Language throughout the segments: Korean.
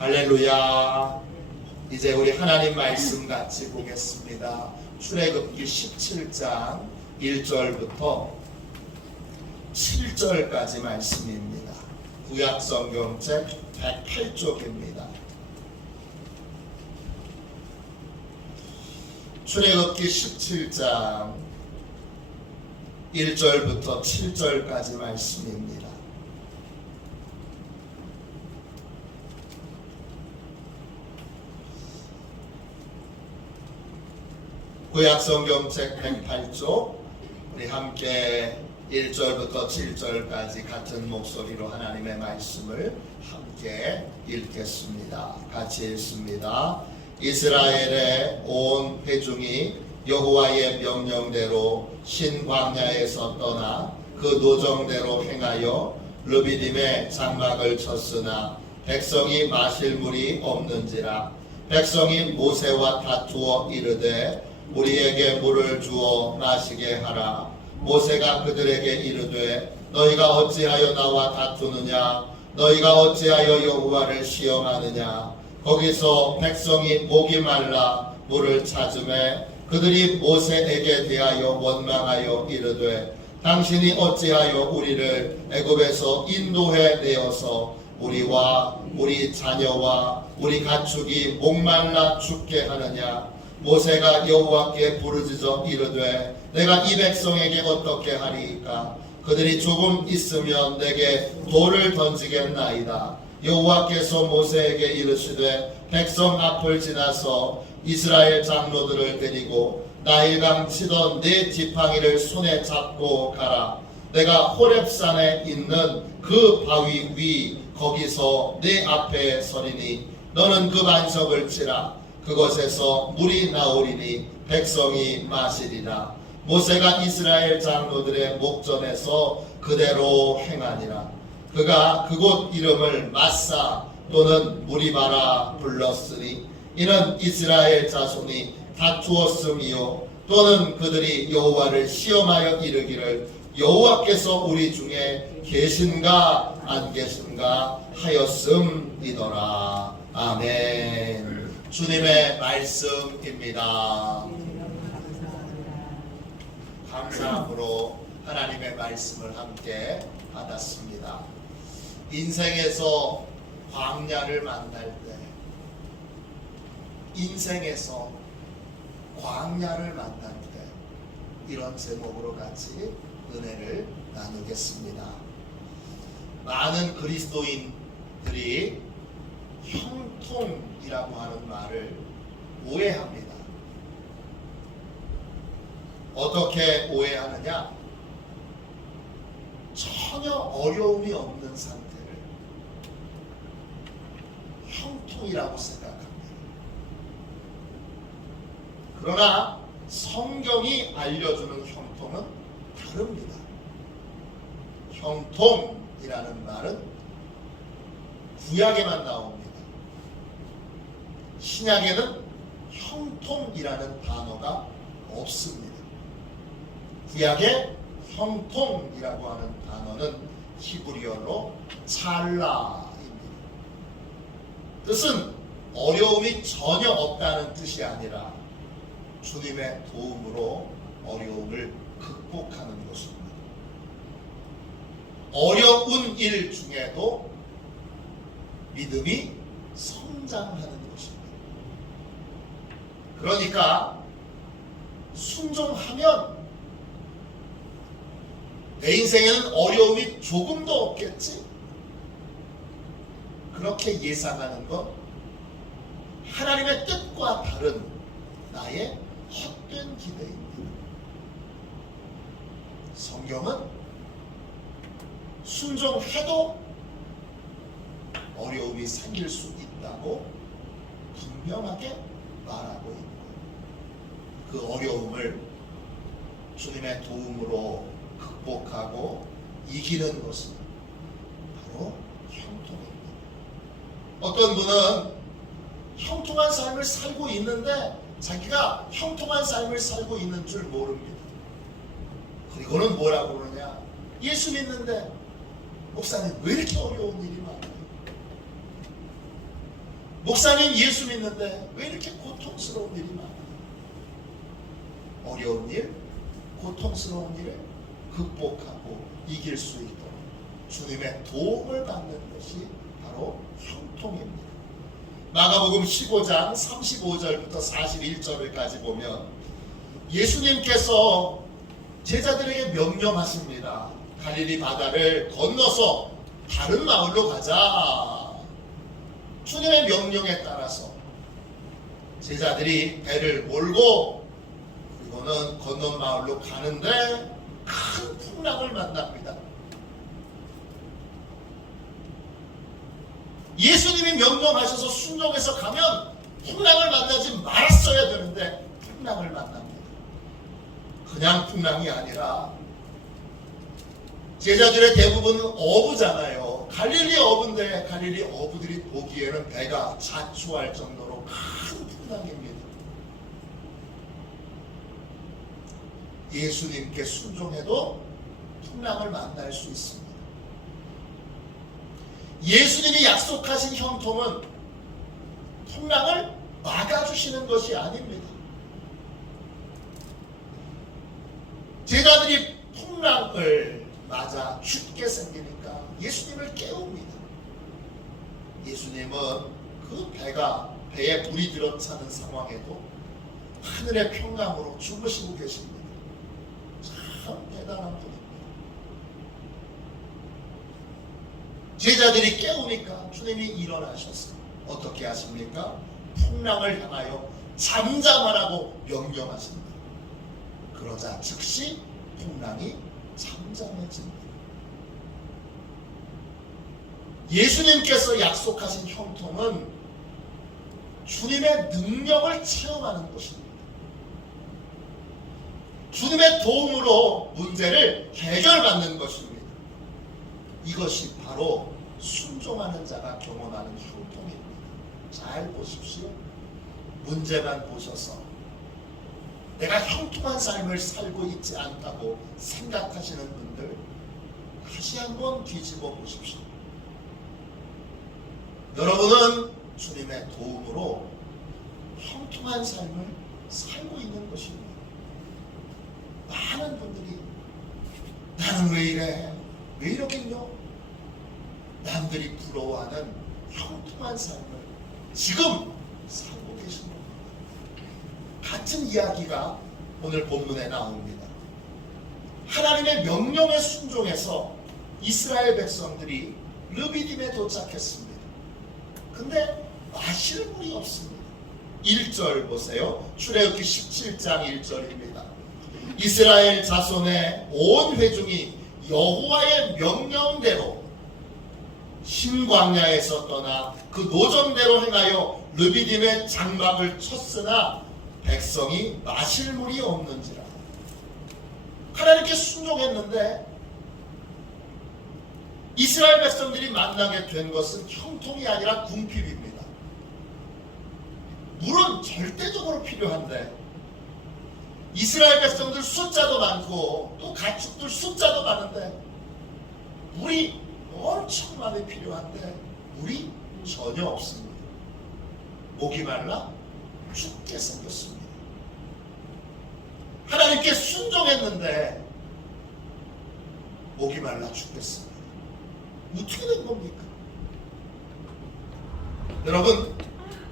할렐루야. 이제 우리 하나님 말씀 같이 보겠습니다. 출애굽기 17장 1절부터 7절까지 말씀입니다. 구약성경책 108쪽입니다. 출애굽기 17장 1절부터 7절까지 말씀입니다. 구약성경책 108쪽 우리 함께 1절부터 7절까지 같은 목소리로 하나님의 말씀을 함께 읽겠습니다. 같이 읽습니다. 이스라엘의 온 회중이 여호와의 명령대로 신광야에서 떠나 그 노정대로 행하여 르비딤에 장막을 쳤으나 백성이 마실 물이 없는지라. 백성이 모세와 다투어 이르되 우리에게 물을 주어 마시게 하라. 모세가 그들에게 이르되 너희가 어찌하여 나와 다투느냐? 너희가 어찌하여 여호와를 시험하느냐? 거기서 백성이 목이 말라 물을 찾으매 그들이 모세에게 대하여 원망하여 이르되 당신이 어찌하여 우리를 애굽에서 인도해 내어서 우리와 우리 자녀와 우리 가축이 목말라 죽게 하느냐? 모세가 여호와께 부르짖어 이르되 내가 이 백성에게 어떻게 하리이까? 그들이 조금 있으면 내게 돌을 던지겠나이다. 여호와께서 모세에게 이르시되 백성 앞을 지나서 이스라엘 장로들을 데리고 나일강 치던 네 지팡이를 손에 잡고 가라. 내가 호렙산에 있는 그 바위 위 거기서 네 앞에 서리니 너는 그 반석을 치라. 그것에서 물이 나오리니 백성이 마시리라. 모세가 이스라엘 장로들의 목전에서 그대로 행하니라. 그가 그곳 이름을 마사 또는 무리바라 불렀으니 이는 이스라엘 자손이 다투었음이요 또는 그들이 여호와를 시험하여 이르기를 여호와께서 우리 중에 계신가 안 계신가 하였음이더라. 아멘. 주님의 말씀입니다. 감사함으로 하나님의 말씀을 함께 받았습니다. 인생에서 광야를 만날 때, 인생에서 광야를 만날 때 이런 제목으로 같이 은혜를 나누겠습니다. 많은 그리스도인들이 형통이라고 하는 말을 오해합니다. 어떻게 오해하느냐? 전혀 어려움이 없는 상태를 형통이라고 생각합니다. 그러나 성경이 알려주는 형통은 다릅니다. 형통이라는 말은 구약에만 나옵니다. 신약에는 형통이라는 단어가 없습니다. 구약에 형통이라고 하는 단어는 히브리어로 찰라입니다. 뜻은 어려움이 전혀 없다는 뜻이 아니라 주님의 도움으로 어려움을 극복하는 것입니다. 어려운 일 중에도 믿음이 성장하는 것입니다. 그러니까 순종하면 내 인생에는 어려움이 조금도 없겠지? 그렇게 예상하는 건 하나님의 뜻과 다른 나의 헛된 기대입니다. 성경은 순종해도 어려움이 생길 수 있다고 분명하게 말하고 있고 그 어려움을 주님의 도움으로 극복하고 이기는 것은 바로 형통입니다. 어떤 분은 형통한 삶을 살고 있는데 자기가 형통한 삶을 살고 있는 줄 모릅니다. 그리고는 뭐라고 그러냐? 예수 믿는데 목사님 왜 이렇게 어려운 일이 많아요? 목사님 예수 믿는데 왜 이렇게 고통스러운 일이 많아요? 어려운 일, 고통스러운 일을 극복하고 이길 수 있도록 주님의 도움을 받는 것이 바로 형통입니다. 마가복음 15장 35절부터 41절까지 보면 예수님께서 제자들에게 명령하십니다. 갈릴리 바다를 건너서 다른 마을로 가자. 주님의 명령에 따라서 제자들이 배를 몰고 그리고는 건넌 마을로 가는데 큰 풍랑을 만납니다. 예수님이 명령하셔서 순종해서 가면 풍랑을 만나지 말았어야 되는데 풍랑을 만납니다. 그냥 풍랑이 아니라 제자들의 대부분은 어부잖아요. 갈릴리 어부인데 갈릴리 어부들이 보기에는 배가 자초할 정도로 큰 풍랑입니다. 예수님께 순종해도 풍랑을 만날 수 있습니다. 예수님이 약속하신 형통은 풍랑을 막아주시는 것이 아닙니다. 제자들이 풍랑을 맞아 죽게 생기니까 예수님을 깨웁니다. 예수님은 그 배에 불이 들어차는 상황에도 하늘의 평강으로 주무시고 계십니다. 참 대단한 분입니다. 제자들이 깨우니까 주님이 일어나셨어요. 어떻게 하십니까? 풍랑을 향하여 잠잠하라고 명령하십니다. 그러자 즉시 풍랑이 잠잠해집니다. 예수님께서 약속하신 형통은 주님의 능력을 체험하는 것입니다. 주님의 도움으로 문제를 해결받는 것입니다. 이것이 바로 순종하는 자가 경험하는 형통입니다. 잘 보십시오. 문제만 보셔서 내가 형통한 삶을 살고 있지 않다고 생각하시는 분들 다시 한번 뒤집어 보십시오. 여러분은 주님의 도움으로 형통한 삶을 살고 있는 것입니다. 많은 분들이 나는 왜 이래? 왜 이러겠냐? 남들이 부러워하는 형통한 삶을 지금 살고 계신 겁니다. 같은 이야기가 오늘 본문에 나옵니다. 하나님의 명령에 순종해서 이스라엘 백성들이 르비딤에 도착했습니다. 근데 마실 물이 없습니다. 1절 보세요. 출애굽기 17장 1절입니다. 이스라엘 자손의 온 회중이 여호와의 명령대로 신광야에서 떠나 그 노전대로 행하여 르비딤의 장막을 쳤으나 백성이 마실 물이 없는지라. 하나님께 순종했는데 이스라엘 백성들이 만나게 된 것은 형통이 아니라 궁핍입니다. 물은 절대적으로 필요한데 이스라엘 백성들 숫자도 많고 또 가축들 숫자도 많은데 물이 엄청 많이 필요한데 물이 전혀 없습니다. 목이 말라 죽게 생겼습니다. 하나님께 순종했는데 목이 말라 죽겠습니다. 어떻게 된 겁니까? 여러분,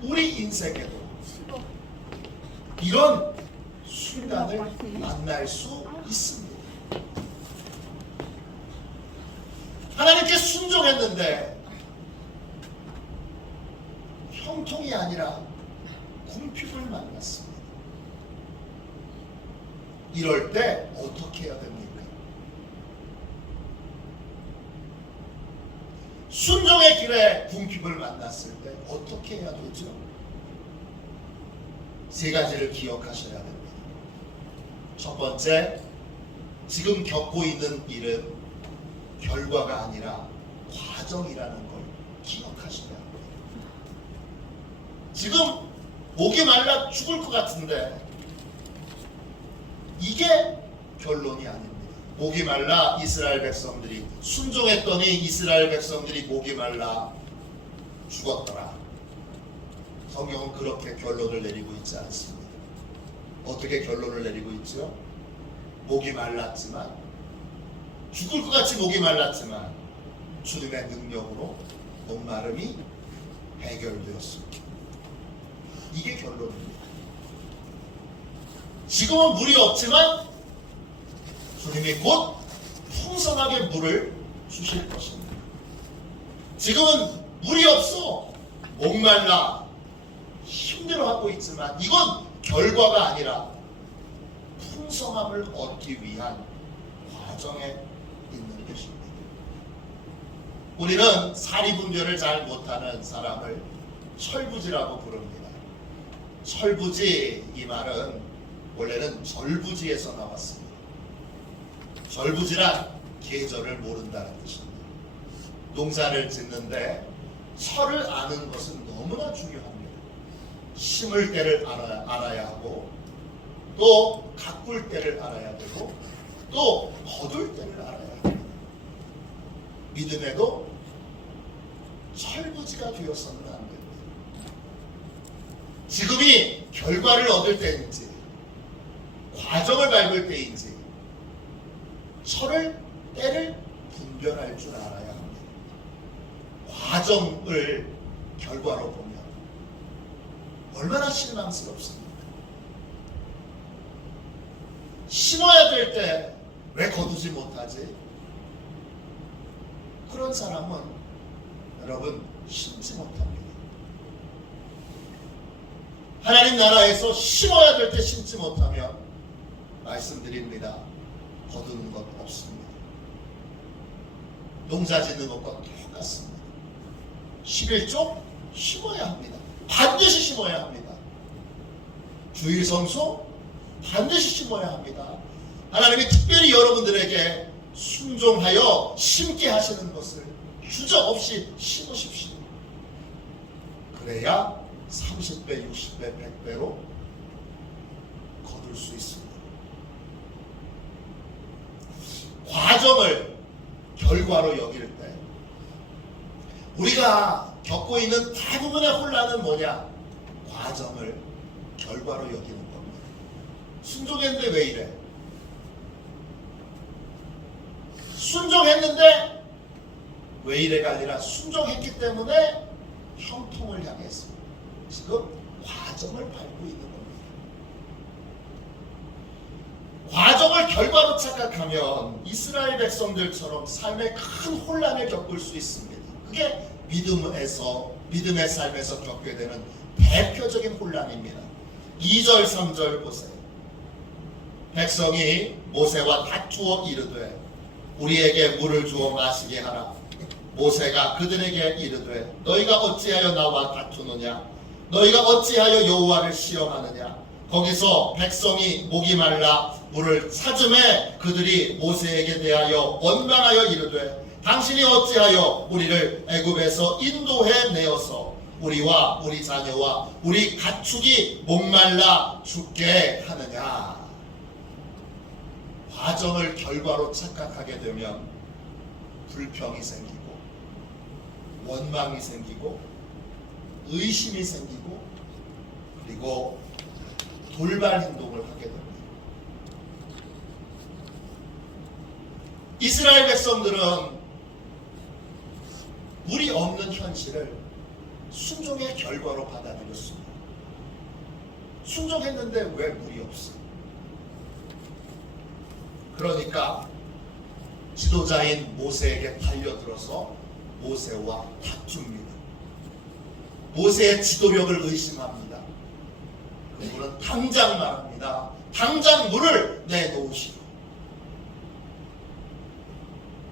우리 인생에도 이런 순간을 만날 수 있습니다. 하나님께 순종했는데 형통이 아니라 궁핍을 만났습니다. 이럴 때 어떻게 해야 됩니까? 순종의 길에 궁핍을 만났을 때 어떻게 해야 되죠? 세 가지를 기억하셔야 됩니다. 첫 번째, 지금 겪고 있는 일은 결과가 아니라 과정이라는 걸 기억하셔야 합니다. 지금 목이 말라 죽을 것 같은데 이게 결론이 아닙니다. 목이 말라 이스라엘 백성들이 순종했더니 이스라엘 백성들이 목이 말라 죽었더라. 성경은 그렇게 결론을 내리고 있지 않습니다. 어떻게 결론을 내리고 있죠? 목이 말랐지만, 죽을 것 같이 목이 말랐지만 주님의 능력으로 목마름이 해결되었습니다. 이게 결론입니다. 지금은 물이 없지만 주님이 곧 풍성하게 물을 주실 것입니다. 지금은 물이 없어 목말라 힘들어하고 있지만 이건 결과가 아니라 풍성함을 얻기 위한 과정에 있는 것입니다. 우리는 사리분별을 잘 못하는 사람을 철부지라고 부릅니다. 철부지, 이 말은 원래는 절부지에서 나왔습니다. 절부지란 계절을 모른다는 뜻입니다. 농사를 짓는데 철을 아는 것은 너무나 중요합니다. 심을 때를 알아야 하고, 또 가꿀 때를 알아야 되고, 또 거둘 때를 알아야 합니다. 믿음에도 철부지가 되어서는 안 됩니다. 지금이 결과를 얻을 때인지 과정을 밟을 때인지 철을 때를 분별할 줄 알아야 합니다. 과정을 결과로 보면 얼마나 실망스럽습니까? 심어야 될 때 왜 거두지 못하지? 그런 사람은 여러분 심지 못합니다. 하나님 나라에서 심어야 될 때 심지 못하면 말씀드립니다. 거두는 것 없습니다. 농사 짓는 것과 똑같습니다. 11조 심어야 합니다. 반드시 심어야 합니다. 주일 성수 반드시 심어야 합니다. 하나님이 특별히 여러분들에게 순종하여 심게 하시는 것을 주저없이 심으십시오. 그래야 30배, 60배, 100배로 거둘 수 있습니다. 과정을 결과로 여길 때 우리가 겪고 있는 대부분의 혼란은 뭐냐? 과정을 결과로 여기는 겁니다. 순종했는데 왜 이래? 순종했는데 왜 이래가 아니라 순종했기 때문에 형통을 향했습니다. 지금 과정을 밟고 있는 겁니다. 과정을 결과로 착각하면 이스라엘 백성들처럼 삶의 큰 혼란을 겪을 수 있습니다. 그게 믿음의 삶에서 겪게 되는 대표적인 혼란입니다. 2절 3절 보세요. 백성이 모세와 다투어 이르되 우리에게 물을 주어 마시게 하라. 모세가 그들에게 이르되 너희가 어찌하여 나와 다투느냐? 너희가 어찌하여 여호와를 시험하느냐? 거기서 백성이 목이 말라 물을 찾음에 그들이 모세에게 대하여 원망하여 이르되 당신이 어찌하여 우리를 애굽에서 인도해 내어서 우리와 우리 자녀와 우리 가축이 목말라 죽게 하느냐? 과정을 결과로 착각하게 되면 불평이 생기고 원망이 생기고 의심이 생기고 그리고 돌발 행동을 하게 됩니다. 이스라엘 백성들은 물이 없는 현실을 순종의 결과로 받아들였습니다. 순종했는데 왜 물이 없어? 그러니까 지도자인 모세에게 달려들어서 모세와 다툽니다. 모세의 지도력을 의심합니다. 그분은 당장 말합니다. 당장 물을 내놓으시오.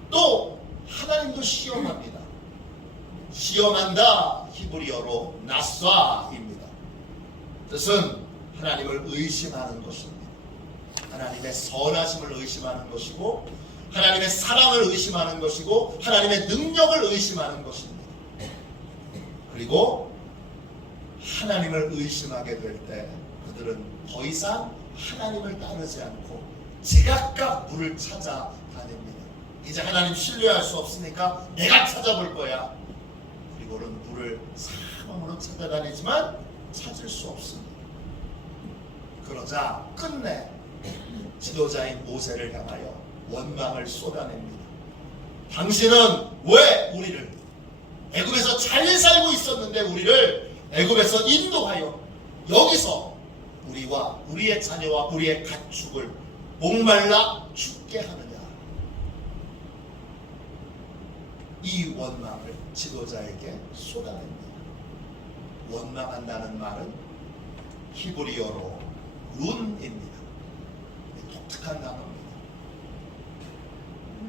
또 하나님도 시험합니다. 시험한다 히브리어로 나쏴입니다. 뜻은 하나님을 의심하는 것입니다. 하나님의 선하심을 의심하는 것이고 하나님의 사랑을 의심하는 것이고 하나님의 능력을 의심하는 것입니다. 그리고 하나님을 의심하게 될 때 그들은 더 이상 하나님을 따르지 않고 제각각 물을 찾아다닙니다. 이제 하나님 신뢰할 수 없으니까 내가 찾아볼 거야. 그리고는 물을 사방으로 찾아다니지만 찾을 수 없습니다. 그러자 끝내 지도자인 모세를 향하여 원망을 쏟아냅니다. 당신은 왜 우리를 애굽에서 잘 살고 있었는데 우리를 애굽에서 인도하여 여기서 우리와 우리의 자녀와 우리의 가축을 목말라 죽게 하느냐. 이 원망을 지도자에게 쏟아냅니다. 원망한다는 말은 히브리어로 룬입니다. 독특한 단어입니다.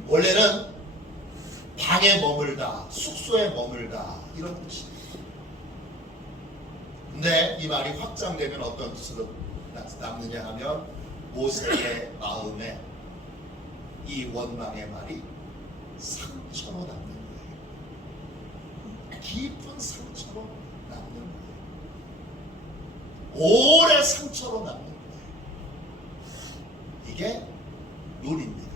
원래는 방에 머물다, 숙소에 머물다 이런 뜻입니다. 근데 이 말이 확장되면 어떤 뜻으로 남느냐 하면 모세의 마음에 이 원망의 말이 상처로 남는 거예요. 깊은 상처로 남는 거예요. 오래 상처로 남는 거예요. 이게 룰입니다.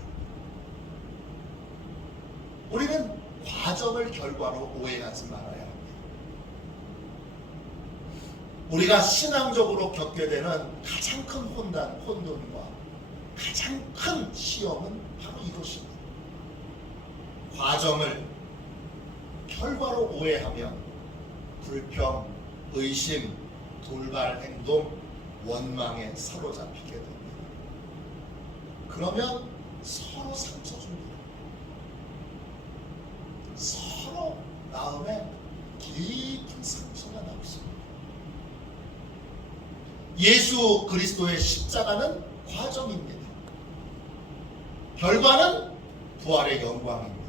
우리는 과정을 결과로 오해하지 말아야 합니다. 우리가 신앙적으로 겪게 되는 가장 큰 혼돈과 가장 큰 시험은 바로 이것입니다. 과정을 결과로 오해하면 불평, 의심, 돌발 행동, 원망에 사로잡히게 됩니다. 그러면 서로 상처 줍니다. 서로 마음에 깊은 상처가 남습니다. 예수 그리스도의 십자가는 과정입니다. 결과는 부활의 영광입니다.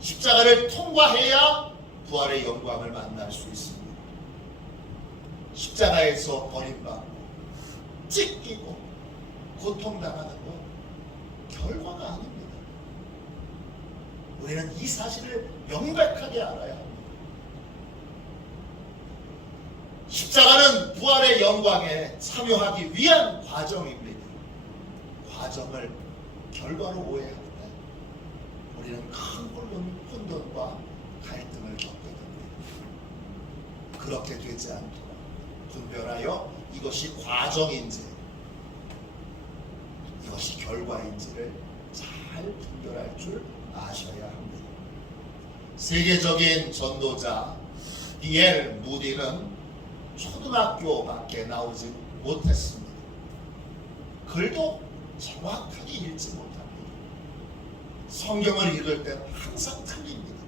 십자가를 통과해야 부활의 영광을 만날 수 있습니다. 십자가에서 버림받고 찢기고 고통당하는 건 결과가 아닙니다. 우리는 이 사실을 명백하게 알아야 합니다. 십자가는 부활의 영광에 참여하기 위한 과정입니다. 과정을 결과로 오해할 때 우리는 큰 혼돈과 갈등을 겪게 됩니다. 그렇게 되지 않도록 분별하여 이것이 과정인지 이것이 결과인지를 잘 분별할 줄 아셔야 합니다. 세계적인 전도자 D.L. 무디는 초등학교밖에 나오지 못했습니다. 글도 정확하게 읽지 못합니다. 성경을 읽을 때는 항상 틀립니다.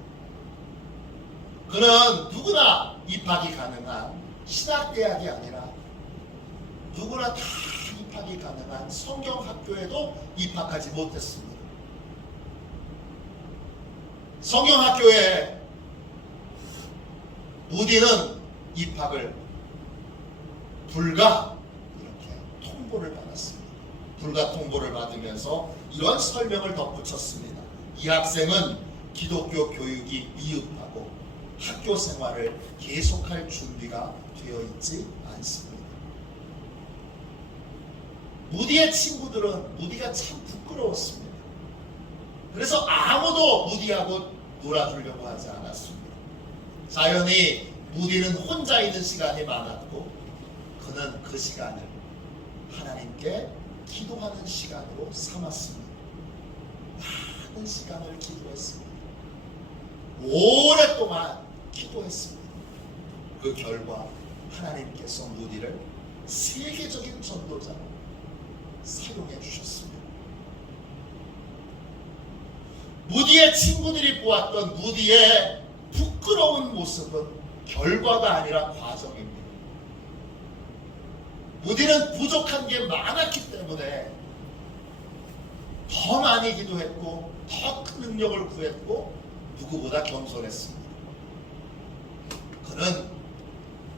그는 누구나 입학이 가능한 신학대학이 아니라 누구나 다 입학이 가능한 성경학교에도 입학하지 못했습니다. 성경학교에 무디는 입학을 불가 이렇게 통보를 받았습니다. 불가 통보를 받으면서 이런 설명을 덧붙였습니다. 이 학생은 기독교 교육이 미흡하고 학교 생활을 계속할 준비가 되어 있지 않습니다. 무디의 친구들은 무디가 참 부끄러웠습니다. 그래서 아무도 무디하고 놀아주려고 하지 않았습니다. 자연히 무디는 혼자 있는 시간이 많았고 그는 그 시간을 하나님께 기도하는 시간으로 삼았습니다. 많은 시간을 기도했습니다. 오랫동안 기도했습니다. 그 결과 하나님께서 무디를 세계적인 전도자로 사용해 주셨습니다. 무디의 친구들이 보았던 무디의 부끄러운 모습은 결과가 아니라 과정입니다. 무디는 부족한 게 많았기 때문에 더 많이 기도했고 더 큰 능력을 구했고 누구보다 겸손했습니다. 그는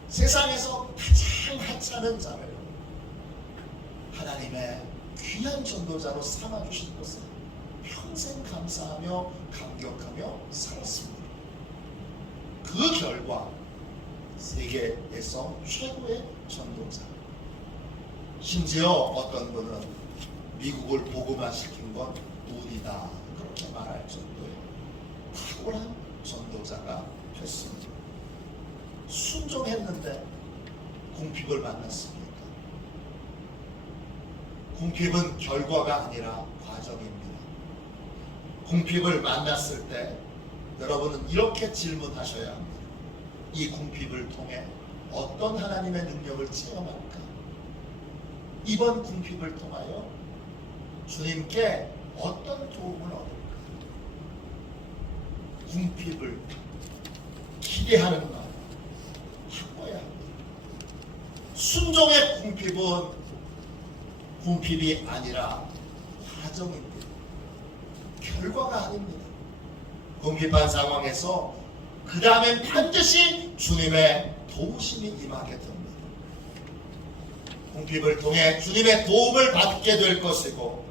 세상에서 가장 하찮은 자를 하나님의 귀한 전도자로 삼아주신 것을 평생 감사하며 감격하며 살았습니다. 그 결과 세계에서 최고의 전도자, 심지어 어떤 분은 미국을 복음화시킨 건 무디다 그렇게 말할 정도의 탁월한 전도자가 됐습니다. 순종했는데 궁핍을 만났습니까? 궁핍은 결과가 아니라 과정입니다. 궁핍을 만났을 때 여러분은 이렇게 질문하셔야 합니다. 이 궁핍을 통해 어떤 하나님의 능력을 체험할까? 이번 궁핍을 통하여 주님께 어떤 도움을 얻을까? 궁핍을 기대하는 마음 바꿔야 합니다. 순종의 궁핍이 아니라 과정입니다. 결과가 아닙니다. 궁핍한 상황에서 그 다음엔 반드시 주님의 도우심이 임하게 됩니다. 궁핍을 통해 주님의 도움을 받게 될 것이고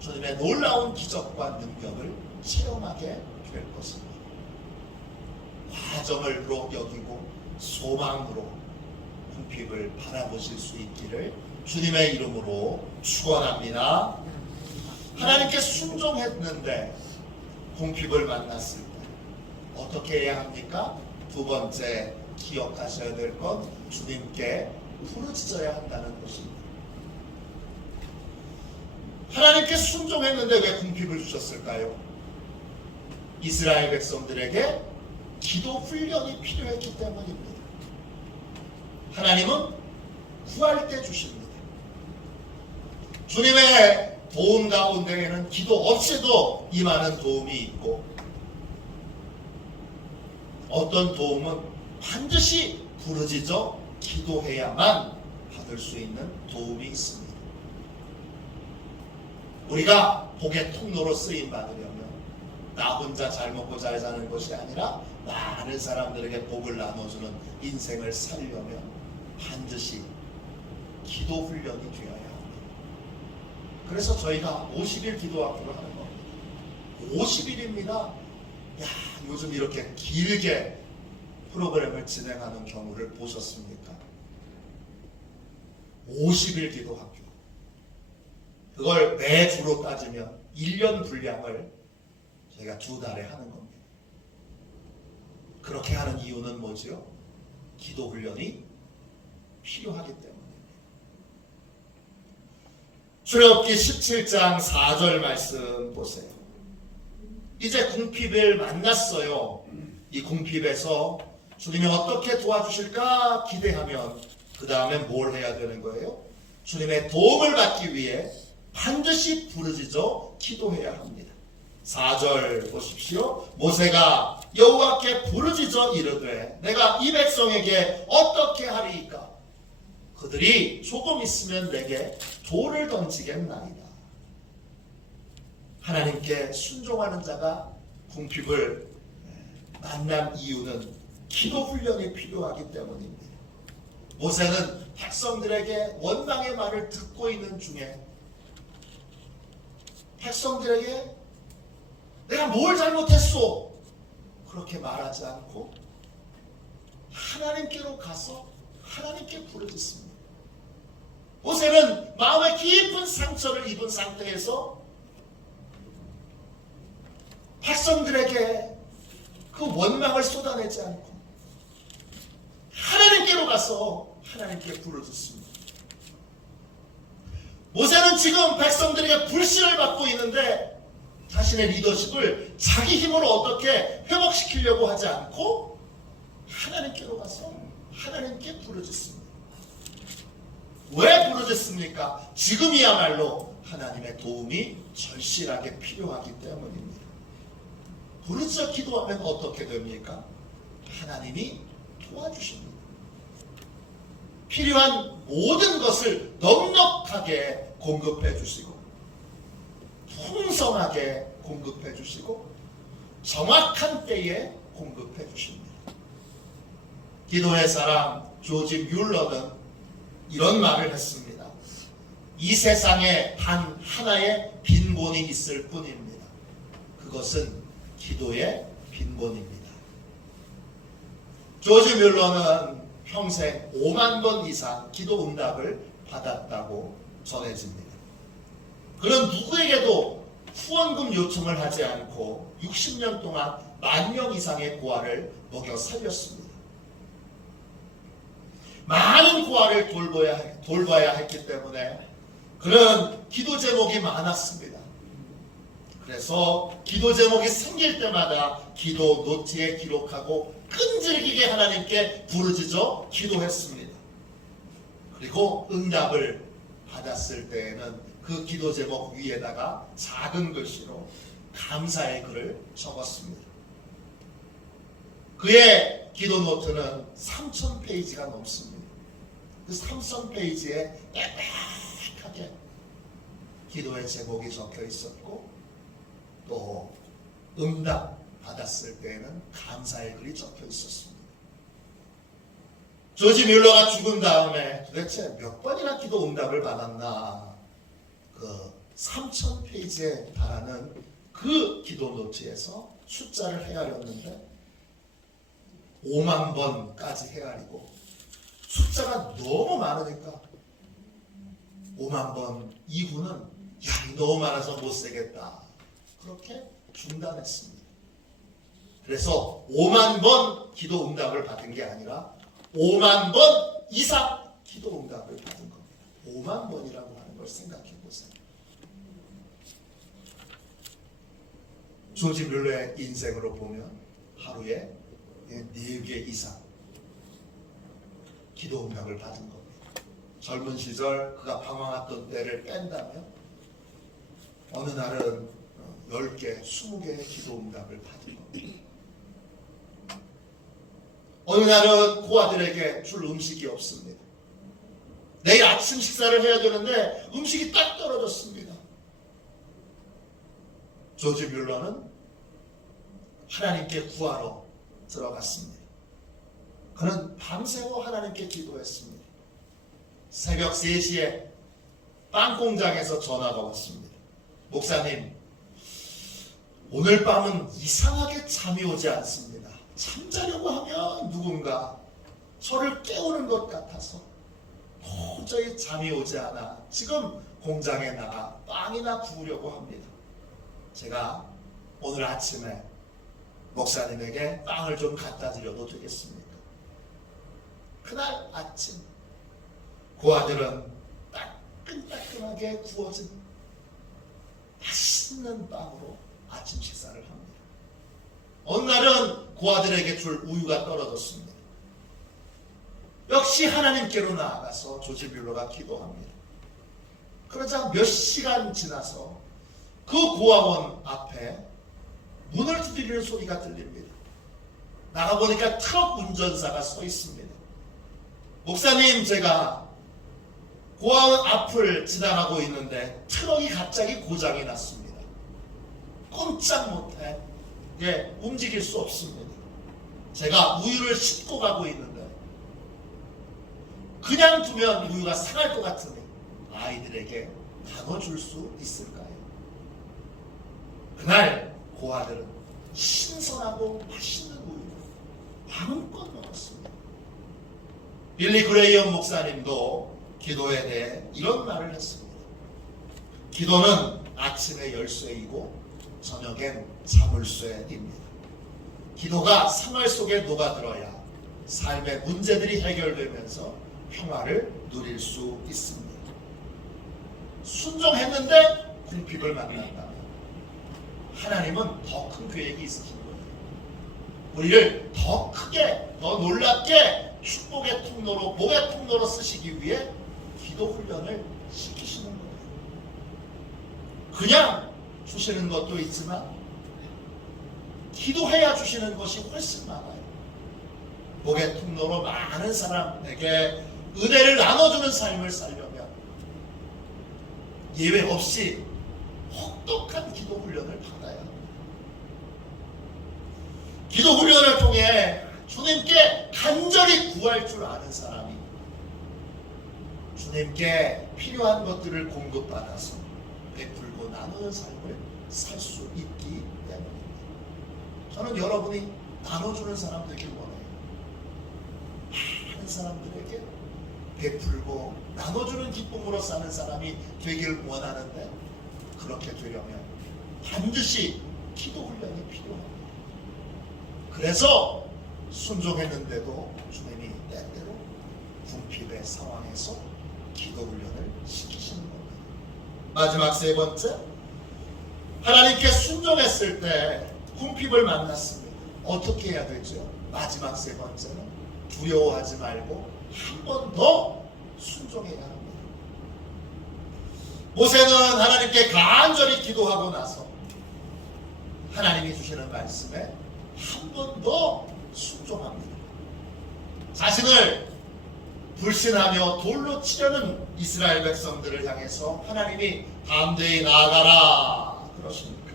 주님의 놀라운 기적과 능력을 체험하게 될 것입니다. 과정으로 여기고 소망으로 궁핍을 바라보실 수 있기를 주님의 이름으로 축원합니다. 하나님께 순종했는데 궁핍을 만났을 때 어떻게 해야 합니까? 두 번째 기억하셔야 될 건 주님께 부르짖어야 한다는 것입니다. 하나님께 순종했는데 왜 궁핍을 주셨을까요? 이스라엘 백성들에게 기도 훈련이 필요했기 때문입니다. 하나님은 구할 때 주십니다. 주님의 도움 가운데에는 기도 없이도 임하는 도움이 있고 어떤 도움은 반드시 부르짖어 기도해야만 받을 수 있는 도움이 있습니다. 우리가 복의 통로로 쓰임 받으려면 나 혼자 잘 먹고 잘 사는 것이 아니라 많은 사람들에게 복을 나눠주는 인생을 살려면 반드시 기도 훈련이 되어야 합니다. 그래서 저희가 50일 기도학교를 하는 겁니다. 50일입니다. 요즘 이렇게 길게 프로그램을 진행하는 경우를 보셨습니까? 50일 기도학교. 그걸 매주로 따지면 1년 분량을 저희가 2달에 하는 겁니다. 그렇게 하는 이유는 뭐지요? 기도 훈련이 필요하기 때문입니다. 출애굽기 17장 4절 말씀 보세요. 이제 궁핍을 만났어요. 이 궁핍에서 주님이 어떻게 도와주실까 기대하면 그 다음에 뭘 해야 되는 거예요? 주님의 도움을 받기 위해 반드시 부르짖어 기도해야 합니다. 4절 보십시오. 모세가 여호와께 부르짖어 이르되 내가 이 백성에게 어떻게 하리이까? 그들이 조금 있으면 내게 돌을 던지겠나이다. 하나님께 순종하는 자가 궁핍을 만난 이유는 기도 훈련이 필요하기 때문입니다. 모세는 백성들에게 원망의 말을 듣고 있는 중에 백성들에게 내가 뭘 잘못했소? 그렇게 말하지 않고 하나님께로 가서 하나님께 부르짖습니다. 모세는 마음에 깊은 상처를 입은 상태에서 백성들에게 그 원망을 쏟아내지 않고 하나님께로 가서 하나님께 부르짖습니다. 모세는 지금 백성들에게 불신을 받고 있는데 자신의 리더십을 자기 힘으로 어떻게 회복시키려고 하지 않고 하나님께로 가서 하나님께 부르짖습니다. 왜 부르짖습니까? 지금이야말로 하나님의 도움이 절실하게 필요하기 때문입니다. 부르짖어 기도하면 어떻게 됩니까? 하나님이 도와주십니다. 필요한 모든 것을 넉넉하게 공급해 주시고 풍성하게 공급해 주시고 정확한 때에 공급해 주십니다. 기도의 사람 조지 뮬러는 이런 말을 했습니다. 이 세상에 단 하나의 빈곤이 있을 뿐입니다. 그것은 기도의 빈곤입니다. 조지 뮬러는 평생 5만 번 이상 기도 응답을 받았다고 전해집니다. 그는 누구에게도 후원금 요청을 하지 않고 60년 동안 10,000명 이상의 고아를 먹여 살렸습니다. 많은 고아를 돌봐야 했기 때문에 그런 기도 제목이 많았습니다. 그래서 기도 제목이 생길 때마다 기도 노트에 기록하고 끈질기게 하나님께 부르짖어 기도했습니다. 그리고 응답을 받았을 때에는 그 기도 제목 위에다가 작은 글씨로 감사의 글을 적었습니다. 그의 기도 노트는 3,000페이지가 넘습니다. 그 3,000페이지에 빽빽하게 기도의 제목이 적혀 있었고 또 응답 받았을 때에는 감사의 글이 적혀 있었습니다. 조지 뮬러가 죽은 다음에 도대체 몇 번이나 기도 응답을 받았나, 그 3,000페이지에 달하는 그 기도 노트에서 숫자를 헤아렸는데 5만 번까지 헤아리고 숫자가 너무 많으니까 5만 번 이후는 너무 많아서 못 세겠다, 그렇게 중단했습니다. 그래서 5만 번 기도 응답을 받은 게 아니라 5만 번 이상 기도 응답을 받은 겁니다. 5만 번이라고 하는 걸 생각해 보세요. 조지 뮬러의 인생으로 보면 하루에 4개 이상 기도 응답을 받은 겁니다. 젊은 시절 그가 방황했던 때를 뺀다면 어느 날은 10개, 20개의 기도 응답을 받은 겁니다. 어느 날은 고아들에게 줄 음식이 없습니다. 내일 아침 식사를 해야 되는데 음식이 딱 떨어졌습니다. 조지 뮬러는 하나님께 구하러 들어갔습니다. 그는 밤새워 하나님께 기도했습니다. 새벽 3시에 빵 공장에서 전화가 왔습니다. 목사님, 오늘 밤은 이상하게 잠이 오지 않습니다. 잠자려고 하면 누군가 저를 깨우는 것 같아서 도저히 잠이 오지 않아 지금 공장에 나가 빵이나 구우려고 합니다. 제가 오늘 아침에 목사님에게 빵을 좀 갖다 드려도 되겠습니까? 그날 아침 고아들은 따끈따끈하게 구워진 맛있는 빵으로 아침 식사를 합니다. 어느 날은 고아들에게 줄 우유가 떨어졌습니다. 역시 하나님께로 나아가서 조지 뮬러가 기도합니다. 그러자 몇 시간 지나서 그 고아원 앞에 문을 두드리는 소리가 들립니다. 나가보니까 트럭 운전사가 서 있습니다. 목사님, 제가 고아원 앞을 지나가고 있는데 트럭이 갑자기 고장이 났습니다. 꼼짝 못해 움직일 수 없습니다. 제가 우유를 싣고 가고 있는데 그냥 두면 우유가 상할 것 같으니 아이들에게 나눠줄 수 있을까요? 그날 고아들은 신선하고 맛있는 우유를 마음껏 먹었습니다. 빌리 그레이엄 목사님도 기도에 대해 이런 말을 했습니다. 기도는 아침에 열쇠이고 저녁엔 자물쇠입니다. 기도가 생활 속에 녹아들어야 삶의 문제들이 해결되면서 평화를 누릴 수 있습니다. 순종했는데 궁핍을 만난다면 하나님은 더 큰 계획이 있으신 거예요. 우리를 더 크게, 더 놀랍게 축복의 통로로, 복의 통로로 쓰시기 위해 기도 훈련을 시키시는 거예요. 그냥 주시는 것도 있지만 기도해야 주시는 것이 훨씬 많아요. 복의 통로로 많은 사람에게 은혜를 나눠주는 삶을 살려면 예외 없이 혹독한 기도 훈련을 받아야 합니다. 기도 훈련을 통해 주님께 간절히 구할 줄 아는 사람이 주님께 필요한 것들을 공급받아서 베풀고 나누는 삶을 살 수 있기 때문입니다. 저는 여러분이 나눠주는 사람 되길 원해요. 많은 사람들에게 베풀고 나눠주는 기쁨으로 사는 사람이 되길 원하는데 그렇게 되려면 반드시 기도 훈련이 필요합니다. 그래서 순종했는데도 주님이 때때로 궁핍의 상황에서 기도 훈련을 시키시는 겁니다. 마지막 세 번째, 하나님께 순종했을 때 궁핍을 만났습니다. 어떻게 해야 되죠? 마지막 세 번째는 두려워하지 말고 한 번 더 순종해야 합니다. 모세는 하나님께 간절히 기도하고 나서 하나님이 주시는 말씀에 한 번 더 순종합니다. 자신을 불신하며 돌로 치려는 이스라엘 백성들을 향해서 하나님이 담대히 나아가라 그러십니까?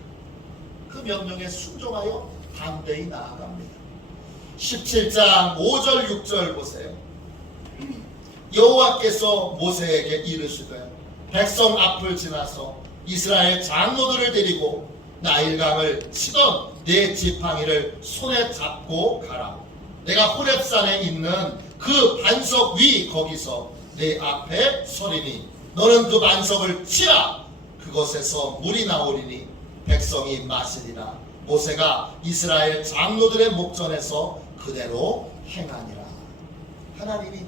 그 명령에 순종하여 담대히 나아갑니다. 17장 5절 6절 보세요. 여호와께서 모세에게 이르시되 백성 앞을 지나서 이스라엘 장로들을 데리고 나일강을 치던 네 지팡이를 손에 잡고 가라. 내가 호렙산에 있는 그 반석 위 거기서 내 앞에 서리니 너는 그 반석을 치라. 그것에서 물이 나오리니 백성이 마시리라. 모세가 이스라엘 장로들의 목전에서 그대로 행하니라. 하나님이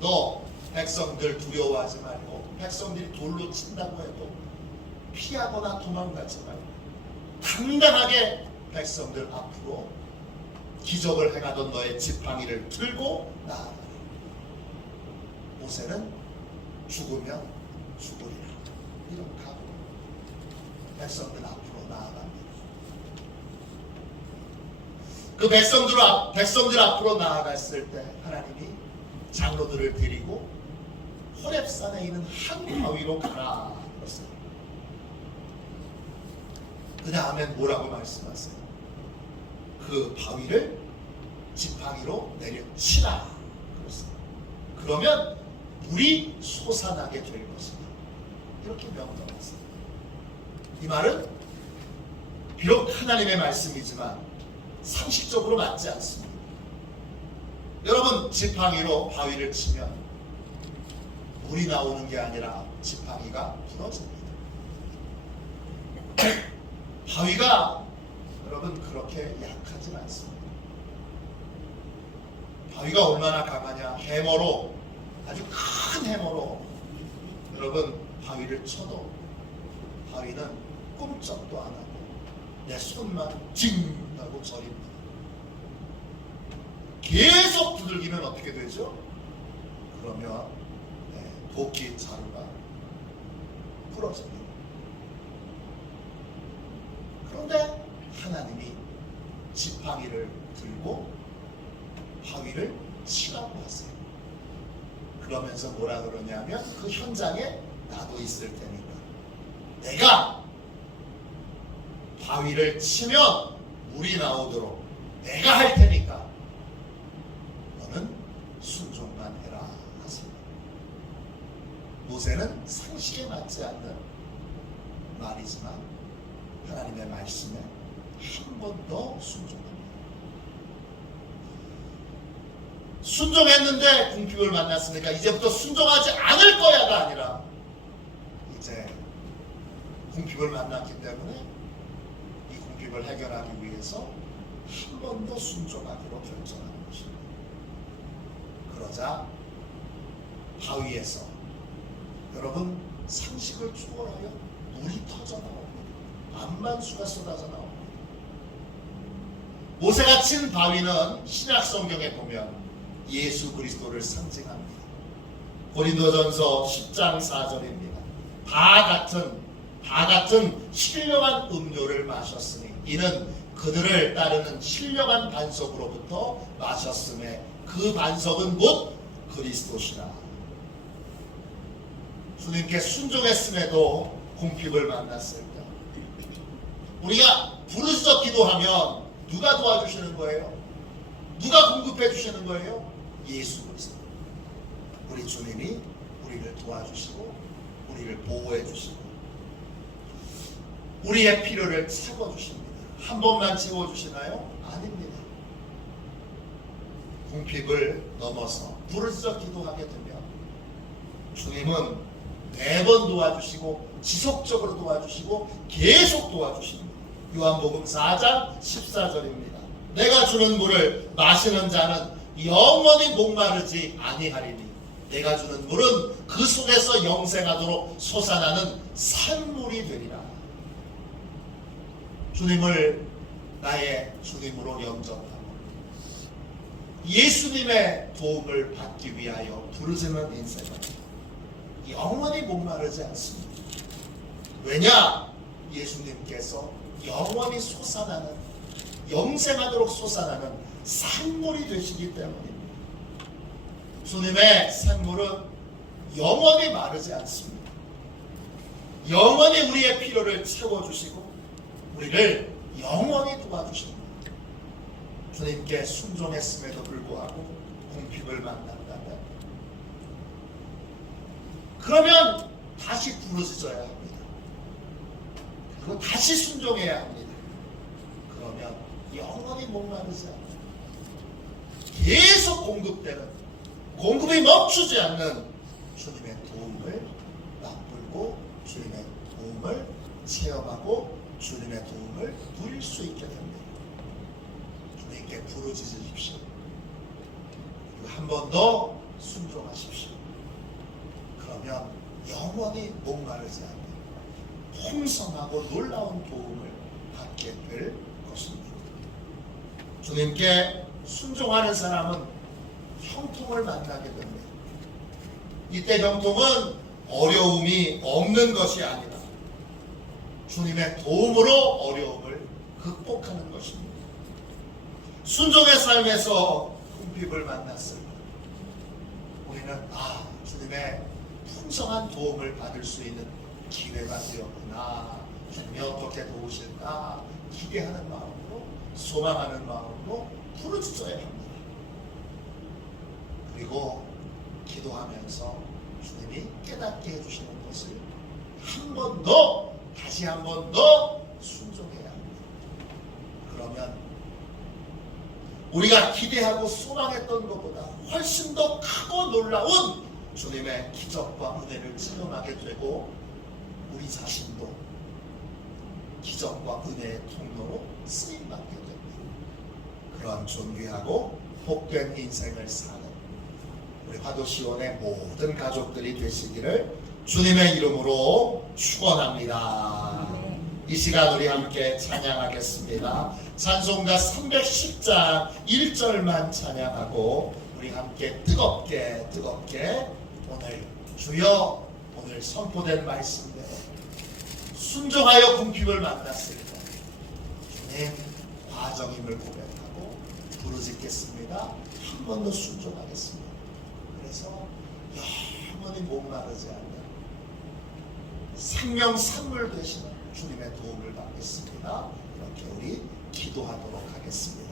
너 백성들 두려워하지 말고 백성들이 돌로 친다고 해도 피하거나 도망가지 말고 당당하게 백성들 앞으로 기적을 행하던 너의 지팡이를 들고 나아가라. 모세는 죽으면 죽으리라 이런 각오로 백성들 앞으로 나아갑니다. 그 백성들 앞으로 나아갔을 때 하나님이 장로들을 데리고 호렙산에 있는 한 바위로 가라 그랬어요. 그 다음엔 뭐라고 말씀하세요? 그 바위를 지팡이로 내려치라 그랬어요. 그러면 물이 솟아나게 될 것이다. 이렇게 명령했어요. 이 말은 비록 하나님의 말씀이지만 상식적으로 맞지 않습니다. 여러분, 지팡이로 바위를 치면 물이 나오는 게 아니라 지팡이가 부러집니다. 바위가 여러분 그렇게 약하진 않습니다. 바위가 얼마나 강하냐? 해머로, 아주 큰 해머로 여러분 바위를 쳐도 바위는 꼼짝도 안 하고 내 손만 징 하고 저립니다. 계속 두들기면 어떻게 되죠? 그러면 도끼 자루가 부러집니다. 그런데 하나님이 지팡이를 들고 바위를 치라고 하세요. 그러면서 뭐라 그러냐면 그 현장에 나도 있을 테니까 내가 바위를 치면 물이 나오도록 내가 할 테니까 너는 순종만 해라 하십니다. 모세는 상식에 맞지 않는 말이지만 하나님의 말씀에 한 번 더 순종합니다. 순종했는데 궁핍을 만났으니까 이제부터 순종하지 않을 거야가 아니라 이제 궁핍을 만났기 때문에 이 궁핍을 해결하기 위해서 한 번 더 순종하기로 결정하는 것입니다. 그러자 바위에서 여러분 상식을 초월하여 물이 터져 나옵니다. 암만수가 쏟아져 나옵니다. 모세가 친 바위는 신약 성경에 보면 예수 그리스도를 상징합니다. 고린도전서 10장 4절입니다. 다 같은 신령한 음료를 마셨으니 이는 그들을 따르는 신령한 반석으로부터 마셨음에 그 반석은 곧 그리스도시라. 주님께 순종했음에도 궁핍을 만났을 때 우리가 부르짖어 기도하면 누가 도와주시는 거예요? 누가 공급해 주시는 거예요? 예수 그리스도. 우리 주님이 우리를 도와주시고 우리를 보호해 주시고 우리의 필요를 채워주십니다. 한 번만 채워주시나요? 아닙니다. 궁핍을 넘어서 부르짖어 기도하게 되면 주님은 매번 도와주시고 지속적으로 도와주시고 계속 도와주십니다. 요한복음 4장 14절입니다. 내가 주는 물을 마시는 자는 영원히 목마르지 아니하리니 내가 주는 물은 그 속에서 영생하도록 솟아나는 산물이 되리라. 주님을 나의 주님으로 영접하고 예수님의 도움을 받기 위하여 부르짖는 인생은 영원히 목마르지 않습니다. 왜냐? 예수님께서 영원히 솟아나는, 영생하도록 솟아나는 산물이 되시기 때문입니다. 주님의 산물은 영원히 마르지 않습니다. 영원히 우리의 필요를 채워주시고 우리를 영원히 도와주십니다. 주님께 순종했음에도 불구하고 궁핍을 만난다면 그러면 다시 부르짖어야 합니다. 그리고 다시 순종해야 합니다. 그러면 영원히 목마르지 않는, 계속 공급되는, 공급이 멈추지 않는 주님의 도움을 맛보고 주님의 도움을 체험하고 주님의 도움을 누릴 수 있게 됩니다. 주님께 부르짖으십시오. 그리고 한 번 더 순종하십시오. 그러면 영원히 목마르지 않는 풍성하고 놀라운 도움을 받게 될 것입니다. 주님께 순종하는 사람은 형통을 만나게 됩니다. 이때 형통은 어려움이 없는 것이 아니라 주님의 도움으로 어려움을 극복하는 것입니다. 순종의 삶에서 궁핍을 만났을 때 우리는 주님의 풍성한 도움을 받을 수 있는 기회가 되었구나, 주님이 어떻게 도우실까 기대하는 마음으로, 소망하는 마음으로 부르짖어야 합니다. 그리고 기도하면서 주님이 깨닫게 해주시는 것을 한 번 더, 다시 한 번 더 순종해야 합니다. 그러면 우리가 기대하고 소망했던 것보다 훨씬 더 크고 놀라운 주님의 기적과 은혜를 체험하게 되고 우리 자신도 기적과 은혜의 통로로 쓰임받게 됩니다. 그러한 존귀하고 복된 인생을 사는 우리 화도시원의 모든 가족들이 되시기를 주님의 이름으로 축원합니다. 이 시간 우리 함께 찬양하겠습니다. 찬송가 310장 1절만 찬양하고 우리 함께 뜨겁게 오늘 주여, 오늘 선포된 말씀대로 순종하여 궁핍을 만났을 때 주님 과정임을 고백하고 부르짖겠습니다. 한 번 더 순종하겠습니다. 그래서 영원히 목마르지 않는 생명 산물 되시는 주님의 도움을 받겠습니다. 이렇게 우리 기도하도록 하겠습니다.